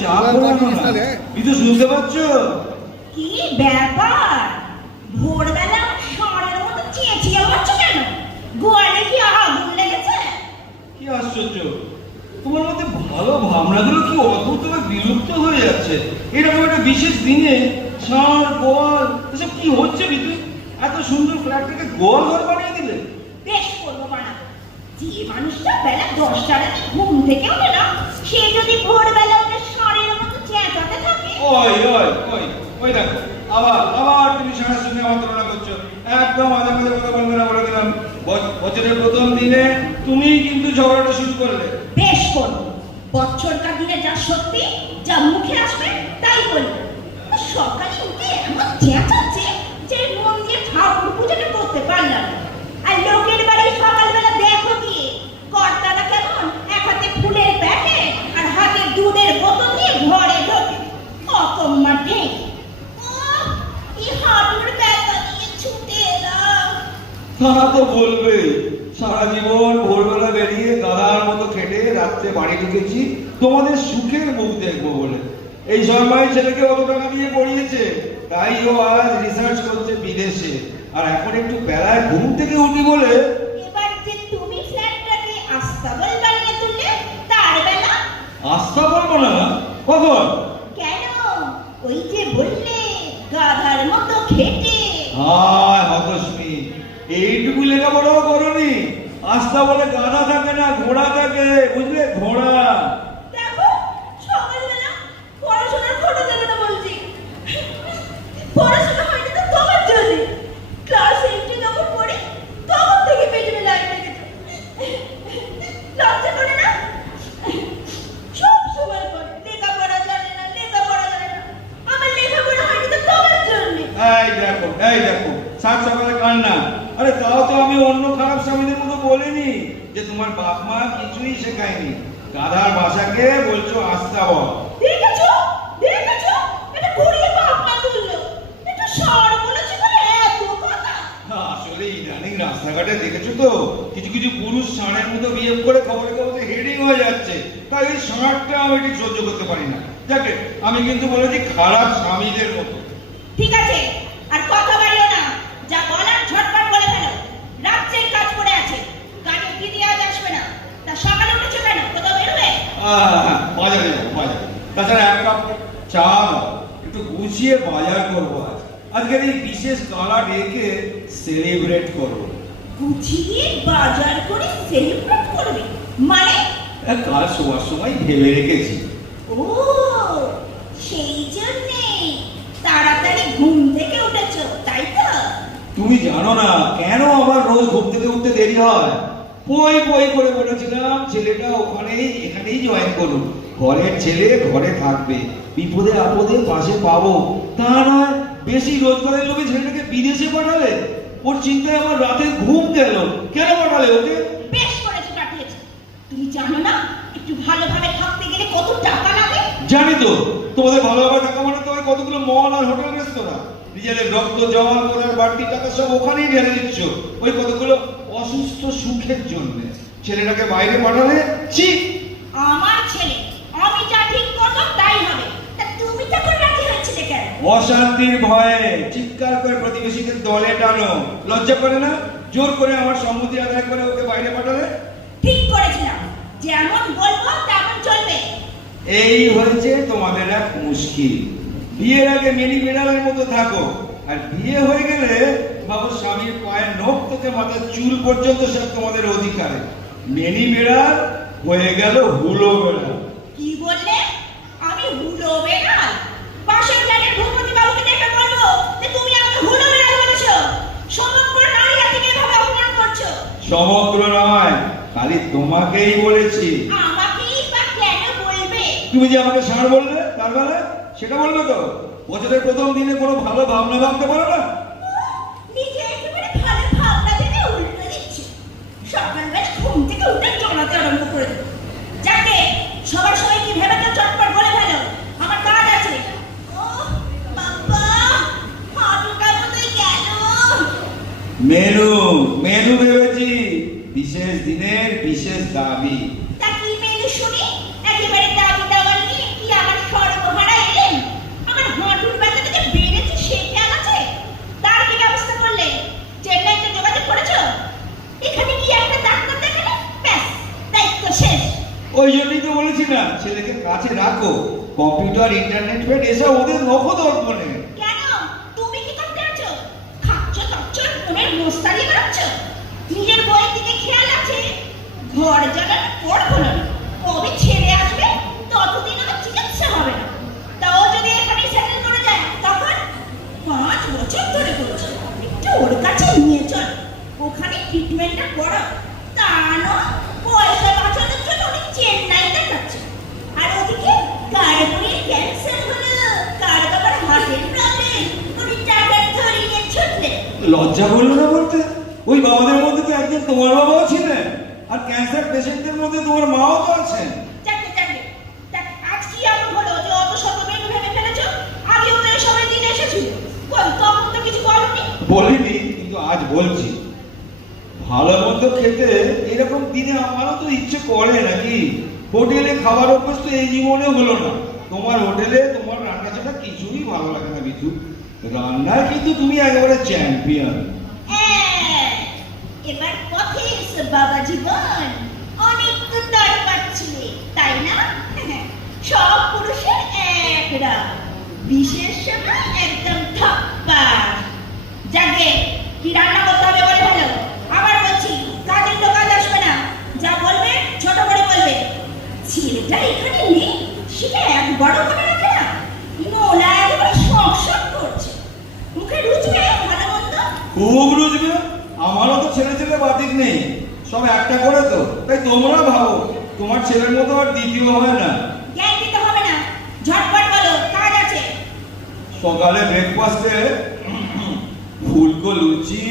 চা বানানো না। কিছু শুনতে পাচ্ছ? কি ব্যাপার, ভোরবেলা ষাঁড়ের মতো চেঁচিয়ে বলছো কেন? গোয়ালে কি আগুন লেগেছে? কি আশ্চর্য, তোমার মধ্যে ভালো ভাবনাগুলো কি অদ্ভুতভাবে বিলুপ্ত হয়ে যাচ্ছে। এরকম একটা বিশেষ দিনে ষাঁড় গোয়াল এসব কি হচ্ছে? বিতু এত সুন্দর ফ্ল্যাটটাকে গোয়াল ঘর বানিয়ে দিলে। বেশ করবো বানাবো। যে মানুষটা বেলা 10টার আগে ঘুম থেকে ওঠে না, সে যদি ভোরবেলা উঠে ষাঁড়ের মতো চেঁচাতে থাকে। ওই ওই ওই ওই দেখো, আবার তুমি ষাঁড়ের সঙ্গে আমার তুলনা করছো। একদম আজে বাজে কথা বলবে না বলে দিলাম। বছরের প্রথম দিনে তুমি কিন্তু ঝগড়াটা শুরু করলে। বেশ করবো, বছরকার দিনে যা সত্যি, যা মুখে আসবে তাই বলবো। সকালে উঠে এমন চেঁচাচ্ছে যে মন দিয়ে ঠাকুর পুজোটা করতে পারলাম না। আর লোকের বাড়ি সকালবেলা দেখো গিয়ে কর্তারা কেমন এক হাতে ফুলের প্যাকেট আর হাতে দুধের বোতল নিয়ে ঘরে ঢোকে। কত মাঠে এই হাঁটুর ব্যথা নিয়ে ছুটে এলাম। তারা তো বলবে সারা জীবন ভোরবেলা বেরিয়ে গাধার মতো খেটে রাত্রে বাড়ি ঢুকেছি তোমাদের সুখের মুখ দেখবো বলে। এই সময় ছেলেকে অত টাকা দিয়ে পড়িয়েছে, তাই ও আজ রিসার্চ করছে বিদেশে। আর এখন একটু বেলায় ঘুম থেকে উঠি বলে এবার যে তুমি ফ্ল্যাটটাকে আস্তাবল বানিয়ে তুললে, তার বেলা আস্থা বলবো না। কখন? কেন? ওই যে বললে গাধার মতো খেটে। হায় হতশ্রী, এইটুকু লেখাপড়াও করনি। আস্থা বলে গাধা থাকে না, ঘোড়া থাকে, বুঝলে? ঘোড়া। দেখো, সকালবেলা পড়াশোনার ফটো দেবে না বলছি। পড়াশোনা হয়নি তো তোমার জন্য। ক্লাস 8 যখন পড়ি তখন থেকে পেছনে লাইন লেগেছে। লজ্জা করে না? সব সময় করে লেখাপড়া জানে না, লেখাপড়া জানে না। আমার লেখাপড়া হয়নি তো তোমার জন্য। এই দেখো সাত সকালে কান্না। আরে তাও তো আমি অন্য খারাপ স্বামীদের মতো বলিনি যে তোমার বাপ মা কিছুই শেখায়নি। গাধার ভাষাকে বলছো আস্থা বল। দেখেছো, দেখেছো, এটা ঘুরিয়ে বাপ মা তুললো। এটা ষাঁড় বলেছে বলে এত কথা। আসলে ইদানিং রাস্তাঘাটে দেখেছো তো কিছু কিছু পুরুষ ষাঁড়ের মতো বিহেভ করে খবরের কাগজে হেডিং হয়ে যাচ্ছে। তাই এই ষাঁড়টা আমি ঠিক সহ্য করতে পারি না। যাকে আমি কিন্তু বলেছি খারাপ স্বামীদের মতো। ঠিক আছে, আর কথা বাড়িও না। যা বলার ঝটপট বলে ফেলো। রাজ্যের কাজ পড়ে আছে, কাজে দিদি আজ আসবে না। তা সকালে উঠেছো কেন? কোথাও বেরোবে? বাজারে যাবো, বাজারে। তাছাড়া এক কাপ চা দাও, একটু গুছিয়ে বাজার করবো আজ। আজকের এই বিশেষ গালা ডেকে সেলিব্রেট করবো। গুছিয়ে বাজার করে সেলিব্রেট করবে মানে? কাল শোয়ার সময় ভেবে রেখেছি। ও, সেই জন্যে তাড়াতাড়ি ঘুম থেকে উঠেছো, তাই তো? তুমি জানো না কেন আমার রোজ ঘুম থেকে উঠতে দেরি হয়? পই পই করে বলেছিলাম ছেলেটা এখানেই জয়েন করুন। ঘরের ছেলে ঘরে থাকবে, বিপদে আপদে পাশে পাবো। তা নয় বেশি রোজগারের লোভে ছেলেটাকে বিদেশে পাঠালে। ওর চিন্তায় আমার রাতের ঘুম গেল। কেন পাঠালে ওকে? বেশ করেছো কাটিয়েছো। তুমি জানো না একটু ভালোভাবে থাকতে গেলে কত টাকা লাগে? জানি তো, তোমাদের ভালোভাবে টাকা মানে তো কতগুলো মল আর হোটেল রেস্তোরাঁ। নিজেদের রক্ত জমা করার বাড়তি টাকা সব ওখানেই ঢেলে দিচ্ছ ওই কতগুলো অসুস্থ সুখের জন্য। ছেলেটাকে বাইরে পাঠালে ছি। আমার ছেলে, আমি যা ঠিক করলাম তাই হবে। তা তুমি তখন রাজি হয়েছিলে কেন? অশান্তির ভয়ে চিৎকার করে প্রতিবেশীদের দলে টানো। লজ্জা করে না? জোর করে আমার সম্মতি আদায় করে ওকে বাইরে পাঠালে। ঠিক করেছিলাম, যেমন বলবো তেমন চলবে। এই হয়েছে তোমাদের এক মুশকিল। বিয়ের আগে মিনি বিড়ালের মতো থাকো, আর বিয়ে হয়ে গেলে বাবু স্বামীর পায়ের নখ থেকে মাথার চুল পর্যন্ত সব তোমাদের অধিকারে। মিনি বিড়াল হয়ে গেল হুলো বিড়াল। কি বললে? আমি হুলো বেড়াল? পাশের ফ্ল্যাটের ভূপতি বাবুকে দেখে বলবো যে তুমি আমাকে হুলো বেড়াল বলেছো। সমগ্র নারী জাতিকে এভাবে অপমান করছো। সমগ্র নয়, খালি তোমাকেই বলেছি। আমাকেই বা কেন বলবে? তুমি যে আমাকে ষাঁড় বললে তার বেলা সেটা বলবে তো? বছরের প্রথম দিনে কোনো ভালো ভাবনা ভাবতে পারো না? নিজে একেবারে ভালো ভাবনা থেকে উল্টো দিচ্ছে। সকালবেলা ঘুম থেকে উঠে চলাতে আরম্ভ করে দেবো। যাকে সবার সময় কি ভেবেছো চটপট বলে ফেলো, আমার কাজ আছে। ও বাবা, হাঁটুটার মতোই গেল। মেনু মেনু ভেবেছি, বিশেষ দিনের বিশেষ দাবি। তা কি মেনু শুনি? একেবারে দাবি দাওয়া নিয়ে কি আমার ওই জন্যই তো বলেছি না, ছেলেকে কাছে রাখো। কম্পিউটার, ইন্টারনেট ফেট এসব ওদের নখদর্পণে। কেন তুমি কি করতে আছো? খাচ্ছ খাচ্ছ ফোনের মোস্তারি বেড়াচ্ছ? নিজের বইয়ের দিকে খেয়াল আছে? ঘর জ্বালানো পর হলো না, কবে ছেড়ে আসবে ততদিন আমার চিকিৎসা হবে না। তা ও যদি এখানে সেটেল করে যায় তখন 5 বছর ধরে বলছে একটু ওর কাছে নিয়ে চল, ওখানে ট্রিটমেন্টটা করো। তা না, পয়সা বাঁচানোর জন্য উনি চেন্নাই দেখাচ্ছে। আর ওদিকে কার বুড়ির ক্যান্সার হলো, কার বাবার হার্টের প্রবলেম, উনি টাকার ধরে নিয়ে ছুটলেন। লজ্জা করলো না বলতে? ওই বাবাদের মধ্যে তো একজন তোমার বাবাও ছিলেন, আর ক্যান্সার পেশেন্টদের মধ্যে তোমার মাও তো আছেন। চাকরি চাকরি আজ কি এমন হলো যে অত শত মেনু ভেবে ফেলেছো? আগেও তো এসবের দিন এসেছিল, কই তখন তো কিছু বলনি। বলিনি, কিন্তু আজ বলছি। ভালো মন্দ খেতে এরকম দিনে আমারও তো ইচ্ছে করে নাকি। হোটেলে খাবার অভ্যাস তো এই জীবনে হলো না। তোমার হোটেলে তোমার রান্না ছাড়া কিছুই ভালো লাগে না বিজু। রান্নার কিন্তু তুমি একেবারে চ্যাম্পিয়ন। এবার পথে এসো বাবা জীবন, অনেক তো দর পাচ্ছিলে তাই না? সব পুরুষের এক রাগ, বিশেষ সময় একদম থাপ্পা। যাকে কি রান্না করতে হবে বলে ভালো। আবার বলছি, কাজের লোক আজ আসবে না, যা বলবে ছোট করে বলবে। ছেলেটা এখানে নেই সেটা একবারও মনে রাখে না। নোলা একেবারে শক করছে। মুখে রুচবে ভালো মন্দ? খুব রুজবে। আমারও তো ছেলে ছেলে বাতিক নেই, সব একটা করে তো। তাই তোমরা ভাবো তোমার ছেলের মতো আর দ্বিতীয় হয় না। জ্ঞান দিতে হবে না, ঝটপট বলো কাজ আছে। সকালে ব্রেকফাস্টে ফুলকো লুচি,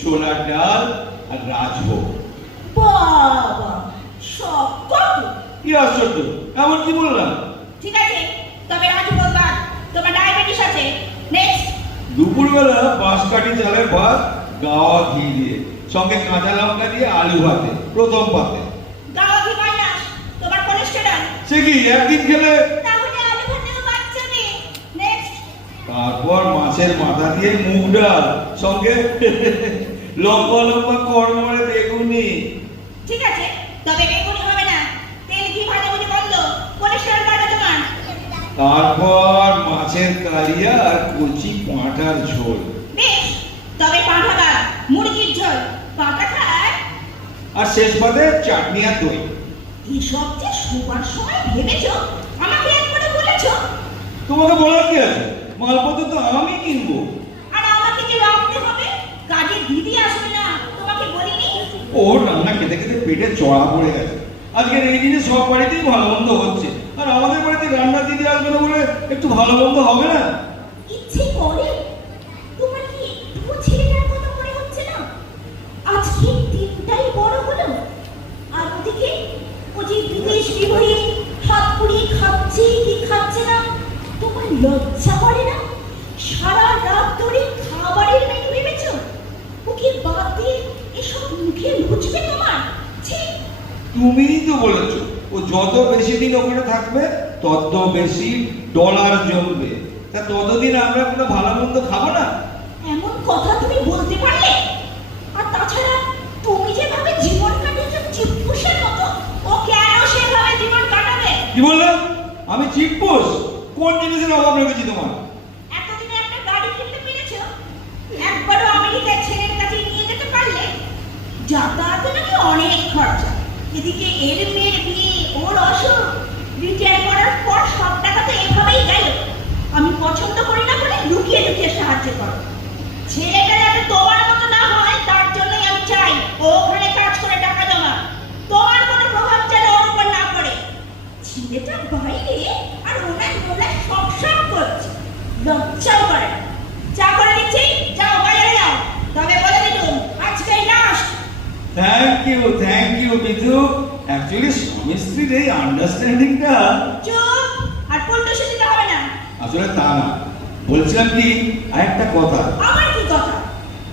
ছোলার ডাল আর রাজভোগ। বাবা সব কত! কি আশ্চর্য, এমন কি বললাম? ঠিক আছে, তবে রাজু বলবা তোমার ডায়াবেটিস আছে। নেক্সট। দুপুরবেলা বাঁশকাঠি চালের ভাত, গাওয়া ঘি দিয়ে, সঙ্গে কাঁচা লঙ্কা দিয়ে আলু ভাতে, প্রথম পাতে। গাওয়া ঘি মাইনাস তোমার কোলেস্টেরল। সে কি একদিন খেলে? তাহলে আলু ভাতেও বাদ যাবে। নেক্সট। তারপর মাছের মাথা দিয়ে মুগ ডাল, সঙ্গে লম্বা লম্বা কড়মড়ে বেগুনি। ঠিক আছে, তবে বেগুনি হবে না, তেল ঘি ভাজাভুজি বন্ধ, কোলেস্টেরল বাড়বে তোমার। তারপর মাছের কালিয়া আর কচি পাঁঠার ঝোল। বেশ, তবে পাঁঠা বাদ, মুরগির ঝোল, পাঁঠা খায়। আর শেষ পাতে চাটনি আর দই। এসব যে শোবার সময় ভেবেছো, আমাকে একবারও বলেছো? তোমাকে বলার কি আছে? মালপত্র তো আমি কিনবো। আর আমাকে যে রাখতে হবে, কাজের দিদি আসবে না, তোমাকে বলিনি? ওর রান্না খেতে খেতে পেটে চড়া পড়ে গেছে। আজকের এই দিনে সব বাড়িতেই ভালো মন্দ হচ্ছে, আর আমাদের বাড়িতে রান্না দিদি আসবে না বলে একটু ভালো মন্দ হবে না? ইচ্ছে করে? তোমার কি একটুও ছেলেটার কথা মনে হচ্ছে না? আজকে দিনটাই বড় হলো, আর ওদিকে ও যে বিদেশ বিভয়ে হাত পুড়িয়ে খাচ্ছে কি খাচ্ছে না, তোমার লজ্জা করে না? সারা রাত ধরে খাবারের মেনু ভেবেছো? ওকে বাদ দিয়ে এসব মুখে লুচবে তোমার? ছি! তুমিই তো বলেছো ও যত বেশি দিন ওখানে থাকবে তত বেশি ডলার জমবে। তা ততদিন আমরা কোনো ভালো মন্দ খাবো না? এমন কথা তুমি বলতে পারলে? আর তাছাড়া তুমি যেভাবে জীবন কাটিয়েছো চিপপুষের মতো, ও কেন সেভাবে জীবন কাটাবে? কি বললাম? আমি চিপপোস? কোন জিনিসের অভাব রেখেছি তোমার? এতদিনে একটা গাড়ি কিনতে পেরেছো, একবারও আমেরিকায় ছেলের কাছে নিয়ে যেতে পারলে? যাতায়াতে নাকি অনেক খরচা, এদিকে এর মেয়ের বিয়ে, ওর অসুখ, রিটায়ার করার পর সব টাকা তো এভাবেই গেল। আমি পছন্দ করি না বলে লুকিয়ে লুকিয়ে সাহায্য করো। ছেলেটা যাতে তোমার মতো না হয় তার জন্যই আমি চাই ও ওখানে কাজ করে টাকা জমা। তোমার কোনো প্রভাব যেন ওর উপর না পড়ে। ছেলেটা বাইরে আর ওনার নোলায় সব করছে, লজ্জাও করে না। চা করে দিচ্ছি, যাও বাইরে যাও। তবে বলে দিলুম আজকেই last. Thank you Biju. Actually স্বামী স্ত্রীর এই আন্ডারস্ট্যান্ডিংটা। চুপ! আর পল্টুসে দিতে হবে না। আসলে তা না, বলছিলাম কি আরেকটা কথা। আমার কি কথা?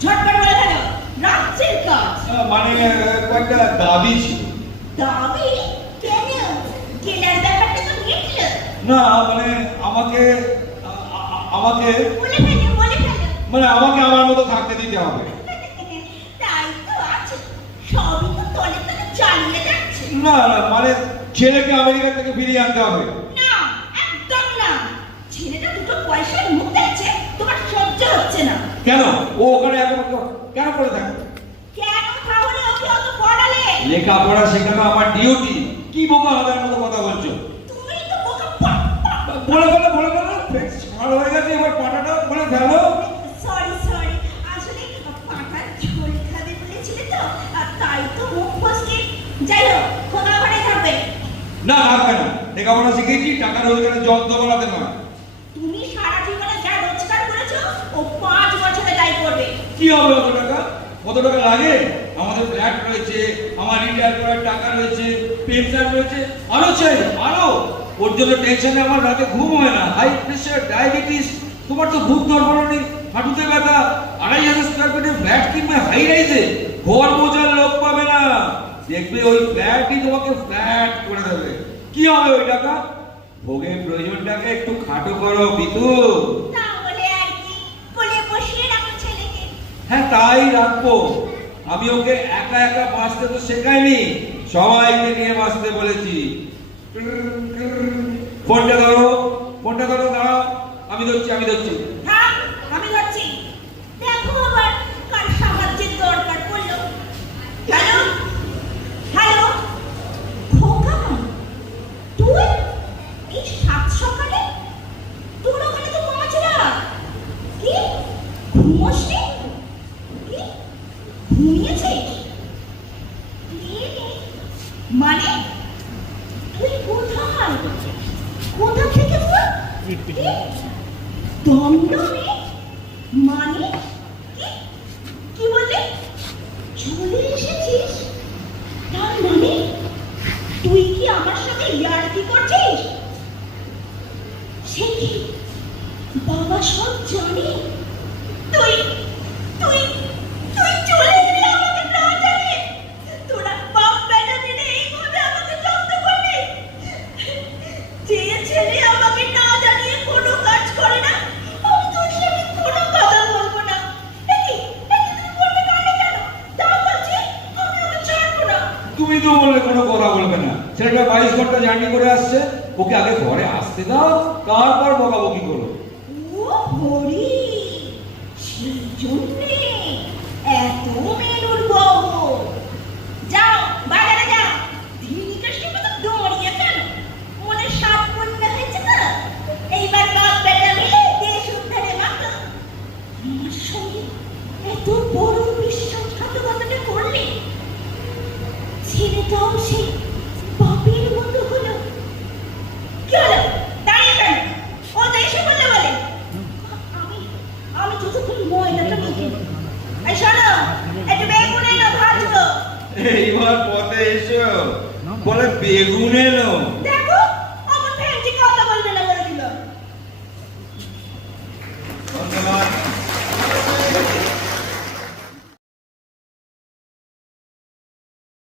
ঝটপট বলে ফেলো, রাজ্যের কাজ। মানে কয়েকটা দাবি ছিল। দাবি? কেন? কেনার ব্যাপারটা তো মিটল। না মানে আমাকে আমাকে বলে ফেলো, বলে ফেলো। মানে আমাকে আমার মতো থাকতে দিতে হবে। তাই তো আছে, সবই তো তলে তলে চালিয়ে যাচ্ছে। না না মানে ছেলেকে আমেরিকা থেকে ফিরিয়ে আনতে হবে। না, একদম না। ছেলেটা দুটো পয়সার মুখ দেখছে, তোমার সহ্য হচ্ছে না। কেন? ও ওখানে এখন কেন করে থাকে? কেন তাহলে ওকে অত পড়ালে? লেখাপড়া শেখানো আমার ডিউটি। কি বোকা হাজার মতো কথা বলছো? তুমি তো বোকা। বলে ছাড় হয়ে গেছে, এবার পাটাটা বলে ফেলো। সরি, আসলে পাটার ঝোল খাবে বলেছিলে তো, আর তাই তো মুখ ফসকে। যাই হোক, খোকা ঘরে থাকবে। না, থাকবে না। লেখাপড়া শিখেছি, টাকা রোজগারের যন্ত্র বলাতে নয়। তুমি সারা জীবনে যা রোজগার করেছো, ও 5 বছরে তাই করবে। কি হবে অত টাকা? কত টাকা লাগে? আমাদের ফ্ল্যাট রয়েছে, আমার রিটায়ার করার টাকা রয়েছে, পেনশন রয়েছে, আরো চাই আরো। ওর জন্য টেনশনে আমার রাতে ঘুম হয় না। High pressure, diabetes. তোমার তো ঘুম ধরবড় নেই, হাঁটুতে ব্যথা। 2,500 স্কয়ার ফিটের ফ্ল্যাট কিনবে হাই রাইজে, ঘর বোঝার লোক পাবে না। দেখবে ওই ফ্ল্যাটই তোমাকে ফ্ল্যাট করে দেবে। কি হবে ওই টাকা? ভোগের প্রয়োজনটাকে একটু খাটো করো বিতু। তাহলে আর কি, কোলে বসিয়ে রাখো ছেলেকে। হ্যাঁ, তাই রাখবো। আমি ওকে একা একা বাঁচতে তো শেখাইনি, সবাইকে নিয়ে বাঁচতে বলেছি। ফোনটা ধরো, দাঁড়াও। আমি ধরছি। হ্যাঁ, আমি ধরছি। দেখো আবার কার সাহায্যের দরকার পড়লো। হ্যালো, খোকা, তুই এই সাত সকালে? তোর ওখানে তো মাছরা। কি ঘুমোসনি? কি ঘুমিয়েছিস? মানে তুই কোথায়? কোথা থেকে তুই? দমদমে? মানে কি বললি? চলে এসেছিস? তার মানে তুই কি আমার সাথে ইয়ার্কি করছিস? সে কি বাবা সব জানে? তুই তুই তুই চলে এলি আমাকে না জানিয়ে? তোরা বাপ বেটা মিলে এইভাবে আমাকে জব্দ করলি? যে ছেলে আমাকে না জানিয়ে কোনো কাজ করে না, আমি তোর সাথে কোনো কথা বলবো না। এই তুমি বলতে পারলে কেন? দাও বলছি, আমি ওকে ছাড়বো না। তুমি তো বললে কোনো কথা বলবে না। ছেলেটা 22 ঘন্টা জার্নি করে আসছে, ওকে আগে ঘরে আসতে দাও, তারপর বকাবকি করো। ও হরি, সেই জন্যে এত মেনুর গহর। যাও বাজারে যাও, ধিনিকাশি মতো দৌড়িয়ে কেন? মনে সাপ কন্যা হয়েছে তো, এইবার বাপ বেটা মিলে দেশ উদ্ধারে মাতো। আমার সঙ্গে এত বড় বিশ্বাসঘাতকতাটা করলে, ছেলেটাও সেই বাপের মতো হলো। কি হলো? দাঁড়িয়ে কেন? ও তো এসে বললে বলে। আমি যতক্ষণ ময়দাটা মেখে নিই। এই শোনো, একটু বেগুন এনো ভাজবো। এইবার পথে এসো, বলে বেগুন এলো।